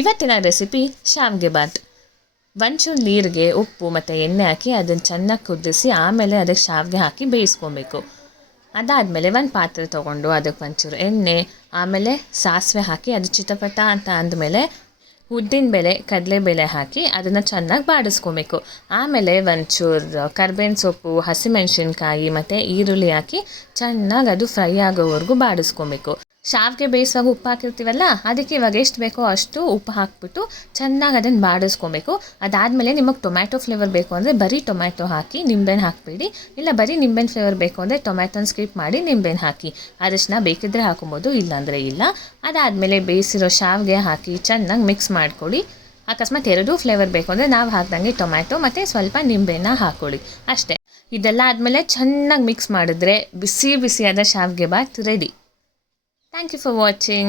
ಇವತ್ತಿನ ರೆಸಿಪಿ ಶಾವಿಗೆ ಬಾತ್. ಒಂಚೂರು ನೀರಿಗೆ ಉಪ್ಪು ಮತ್ತು ಎಣ್ಣೆ ಹಾಕಿ ಅದನ್ನು ಚೆನ್ನಾಗಿ ಕುದಿಸಿ ಆಮೇಲೆ ಅದಕ್ಕೆ ಶಾವಿಗೆ ಹಾಕಿ ಬೇಯಿಸ್ಕೊಬೇಕು. ಅದಾದಮೇಲೆ ಒಂದು ಪಾತ್ರೆ ತೊಗೊಂಡು ಅದಕ್ಕೆ ಒಂಚೂರು ಎಣ್ಣೆ ಆಮೇಲೆ ಸಾಸಿವೆ ಹಾಕಿ ಅದು ಚಿಟಪಟ ಅಂತ ಅಂದಮೇಲೆ ಉದ್ದಿನಬೇಳೆ ಕಡಲೆಬೇಳೆ ಹಾಕಿ ಅದನ್ನು ಚೆನ್ನಾಗಿ ಬಾಡಿಸ್ಕೊಬೇಕು. ಆಮೇಲೆ ಒಂಚೂರು ಕರ್ಬೇವಿನ ಸೊಪ್ಪು ಹಸಿಮೆಣಸಿನ್ಕಾಯಿ ಮತ್ತು ಈರುಳ್ಳಿ ಹಾಕಿ ಚೆನ್ನಾಗಿ ಅದು ಫ್ರೈ ಆಗೋವರೆಗೂ ಬಾಡಿಸ್ಕೊಬೇಕು. ಶಾವಿಗೆ ಬೇಯಿಸುವಾಗ ಉಪ್ಪು ಹಾಕಿರ್ತೀವಲ್ಲ, ಅದಕ್ಕೆ ಇವಾಗ ಎಷ್ಟು ಬೇಕೋ ಅಷ್ಟು ಉಪ್ಪು ಹಾಕಿಬಿಟ್ಟು ಚೆನ್ನಾಗಿ ಅದನ್ನು ಬಾಡಿಸ್ಕೊಬೇಕು. ಅದಾದಮೇಲೆ ನಿಮಗೆ ಟೊಮ್ಯಾಟೊ ಫ್ಲೇವರ್ ಬೇಕು ಅಂದರೆ ಬರೀ ಟೊಮ್ಯಾಟೊ ಹಾಕಿ, ನಿಂಬೆಹಣ್ಣು ಹಾಕಬೇಡಿ. ಇಲ್ಲ ಬರೀ ನಿಂಬೆಹಣ್ಣು ಫ್ಲೇವರ್ ಬೇಕು ಅಂದರೆ ಟೊಮ್ಯಾಟೊನ ಸ್ಕಿಪ್ ಮಾಡಿ ನಿಂಬೆಹಣ್ಣು ಹಾಕಿ. ಅರಿಶಿನ ಬೇಕಿದ್ದರೆ ಹಾಕೊಬೋದು, ಇಲ್ಲಾಂದರೆ ಇಲ್ಲ. ಅದಾದಮೇಲೆ ಬೇಯಿಸಿರೋ ಶಾವಿಗೆ ಹಾಕಿ ಚೆನ್ನಾಗಿ ಮಿಕ್ಸ್ ಮಾಡ್ಕೊಳ್ಳಿ. ಅಕಸ್ಮಾತ್ ಎರಡೂ ಫ್ಲೇವರ್ ಬೇಕು ಅಂದರೆ ನಾವು ಹಾಕ್ದಂಗೆ ಟೊಮ್ಯಾಟೊ ಮತ್ತು ಸ್ವಲ್ಪ ನಿಂಬೆಹಣ್ಣ ಹಾಕ್ಕೊಳ್ಳಿ ಅಷ್ಟೇ. ಇದೆಲ್ಲ ಆದಮೇಲೆ ಚೆನ್ನಾಗಿ ಮಿಕ್ಸ್ ಮಾಡಿದ್ರೆ ಬಿಸಿ ಬಿಸಿಯಾದ ಶಾವಿಗೆ ಬಾತ್ ready. Thank you for watching.